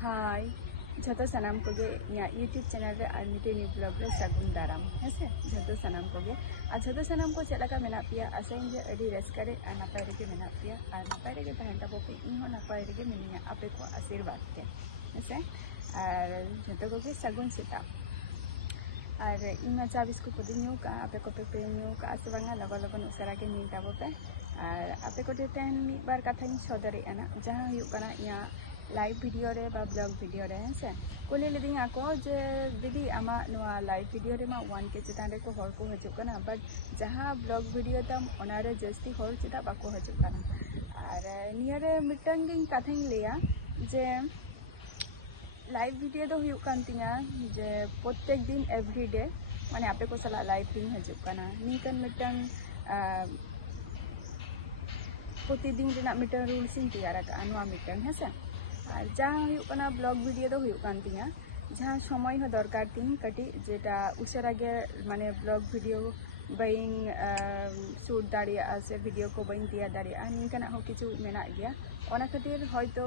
हाय जो सानाम को YouTube channel रे और मिट्टे न्यू ब्लॉग रे सगुन दाराम हेसे जो सानाम को जो सानाम को चलका मेना पिया आसाइन जे अडी रस्कारे और नपाय रेगे मेना पिया और नपाय रेगे तहन ताबोपे इन हो नपाय रेगे मिनिया आपे को आशीर्वाद के हेसे और जो को सगुन सेता और इमा चा बिस्कुट को न्यू का आपे को पे न्यू का से बांगा लगन लगन उसरा के नी ताबोपे और आपे को तेन मी बार कथा सदरे आना जहां हुकना या लाइव वीडियो रे बा ब्लॉग वीडियो रे हेसे कुली लेदिंग आको जे दीदी आमा नोआ लाइव वीडियो रे मा 1K चितान रे को हर को हजु कना बट जहां ब्लॉग वीडियो तम ओना रे जस्ती हर चिता बाको हजु कना और निया रे मिटन गिंग कथाई लेया जे लाइव वीडियो दो हुयु कान तिया जे प्रत्येक दिन एवरीडे माने आपे को सला लाइव दिन हजु कना निकन मिटन प्रतिदिन रेना मिटन रूल्स इन तैयार का नोआ मिटन हेसे और जहाँ ब्लॉग वीडियो दो तिया जहाँ समय हो दरकार तीन कटी जेटा उशरा गे माने ब्लॉग वीडियो बइन शूट दाड़िया से वीडियो को बइन तैयार दाड़िया निकाना हो किछु मेना गया ओना खातिर हयतो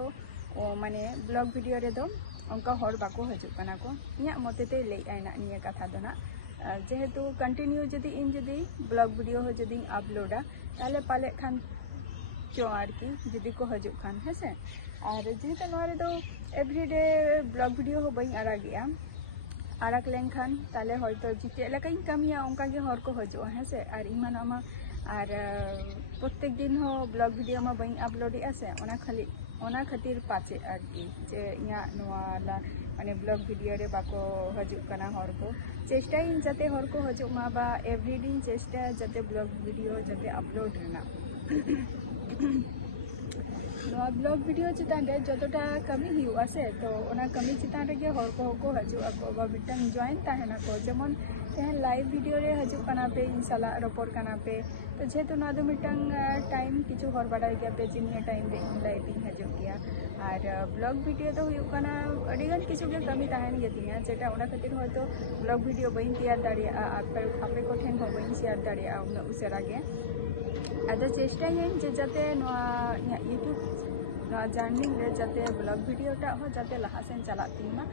माने ब्लॉग वीडियो रे दो उनका हर बाको हजु कना को इया मतते लैना निया कथा दो ना जेहेतु कंटिन्यू जदि इन जदि ब्लॉग वीडियो हो जदि अपलोडा ताले पाले खान क्यों आरकी जदि को हजु खान हेसे और जेहेतु नोरे दो एवरीडे ब्लॉग वीडियो हो बई आरागिया आराक लेनखान ताले हयतो जिते लकाई कामिया उनका गे हर को हजु हेसे और इमान आमा और प्रत्येक दिन हो ब्लॉग वीडियो मा बई अपलोड आसे ओना खातिर पाचे आरकी जे इया नोवाला माने ब्लॉग वीडियो रे बाको हजु कना हर को चेष्टा इन जाते हर को हजु मा बा एवरीडे चेष्टा जाते ब्लॉग वीडियो जाते अपलोड रेना ब्लॉग वीडियो चितान रे जतटा कमी हुआ से तो ओना कमी चितान रे हर को हजु ako मिटन जॉइन ताहेना को जेमन तेहन लाइव वीडियो रे हजु कना पे इंशाल्लाह रपोर कना पे तो जेहेतु ना दो मिटन टाइम किछु हर बाडा गया पे जिनिया टाइम रे लाइव इन हजु गया और ब्लॉग वीडियो तो हुयु कना अडिगन किछु के कमी ताहेन गेतिया जेटा ओना खातिर हयतो ब्लॉग वीडियो बइन तैयार दाड़िया आपे को ठेन हो बइन शेयर दाड़िया उना उसरा गे अदर चेष्टा जे जाते यूट्यूब जर्नी रे जाते ब्लॉग वीडियो टा हो जाते लहासेन चला तीमा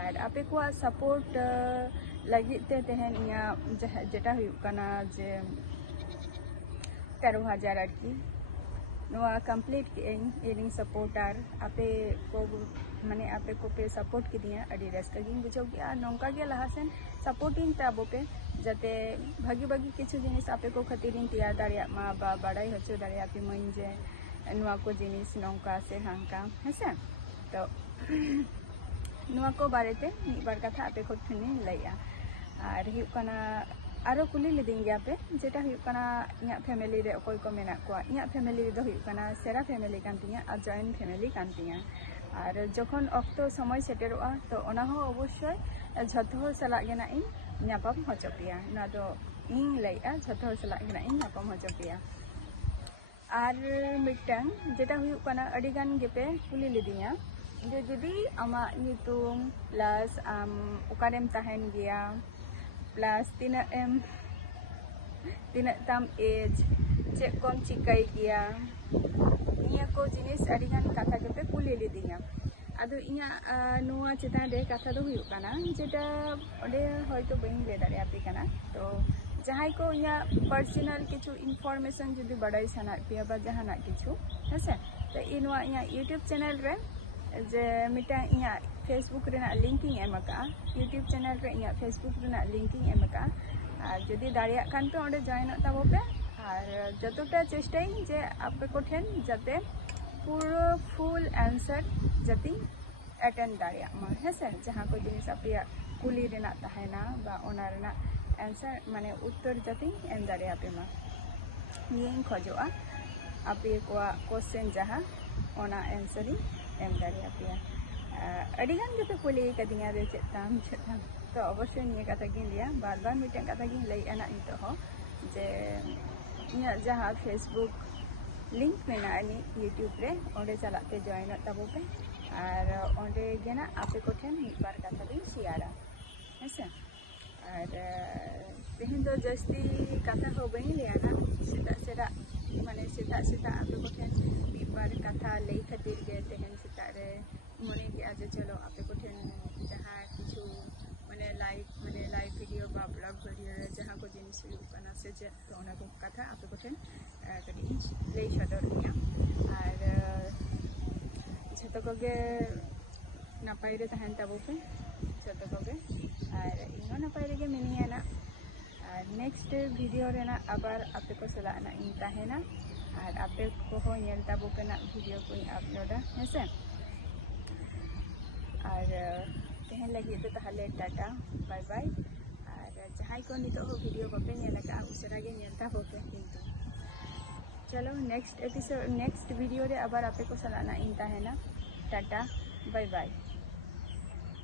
और आपे को सपोर्ट लगी ते तेहन इया जेटा हुयु कना जे 13,000 आरकी नोआ कंप्लीट के एरिंग सपोर्टर आपे को माने आपे को पे सपोर्ट की दिया अडी रस्का गिन बुझो गया नोंका के लहासेन सपोर्टिंग ताबो पे जाते भागी भागी किछु जिनिस आपे को खतिरिन तैयार दाड़िया मा बा बड़ाई होचो दाड़िया पे मन जे नुआ को जिनिस नौका से हांका हेसे तो नुआ को बारेते एक बार कथा आपे को ठनी लैया और हुकना आरो कुली लेदिंग गया पे जेटा हुकना इया फैमिली रे ओकोय को मेना को इया फैमिली रे दो हुकना सेरा फैमिली कांतिया और जॉइंट फैमिली कांतिया और जखन अक्तो समय सेटेरोआ तो ओना हो अवश्य झतो सला गेना इन न्यापम होचपिया ना दो इन लैया झतो सला गेना इन न्यापम होचपिया और मिटन जेटा हुकना अडिगान गेपे कुली लेदिया जे जदि आमा ᱧᱩᱛᱩᱢ प्लस आम उकारेम ताहेन गया प्लस तीना ताम एज चे कम चिकाई गया निया को जिनिस अडिगान कथा गेपे कुली लेदिया आदो इया नोआ चितान रे कथा दो हुकना जेटा ओडे हयतो बइन ले दाड़िया पे कना तो जहां को इया पर्सनल किछु इनफॉरमेशन जदि बड़ाई सना पिया बा जहाना किछु हेसे तो इनवा इया यूट्यूब चैनल रे जे मिटा इया Facebook Raina linking एमका YouTube channel रे इया फेसबुक रेना लिंकिंग एमका और जदि दाड़िया कान पे ओडे जॉइन ताबो पे और जतटा चेष्टाई जे आपे को ठेन जाते पूरा फुल आंसर जति अटेंड दाड़िया मा हेसे जहां को जिनिस आपे कुली रेना ताहेना बा ओना रेना आंसर माने उत्तर जाती एम दाड़िया पे मा नियन खोजोआ आपे को क्वेश्चन जहां ओना आंसर एम दाड़िया पे अडिगान के पे कुली कदिया रे चेताम तो अवश्य निया कथा गिन लिया बार बार मिटन कथा गिन लई एना इतो हो जे इया जहां फेसबुक लिंक मेना अनि यूट्यूब रे ओंडे चलाते जॉइन ताबो पे और ओंडे गेना आपे को ठेन एक बार कथा दी शेयर हेसे और तेहन तो जस्ती कथा हो बई लिया ना सेटा माने सेटा आपे को ठेन एक बार कथा लई खातिर गे तेहन सेटा रे मने के जे चलो आपे को ठेन जहाँ किछु माने लाइव वीडियो बा ब्लॉग वीडियो जहाँ को जिनिस हुयुग कना से जे तो ओना को कथा आपे को ठेन कटी लई सदर दिया और जतो कोगे नापाय रे तहन ताबो पे जतो कोगे और इनो नापाय रे मिनिया ना और नेक्स्ट वीडियो रेना आबार आपे को सला ना इन तहना और आपे को हो नेल ताबो पे ना वीडियो को अपलोडा हेसे और तहन लगी तो ताहले टाटा बाय बाय और जहाँ को नितो हो वीडियो बापे नेल का उसरा गे नेल ताबो पे किंतु चलो नेक्स्ट वीडियो रे आबार आपे को सला ना इन तहना टाटा बाय बाय।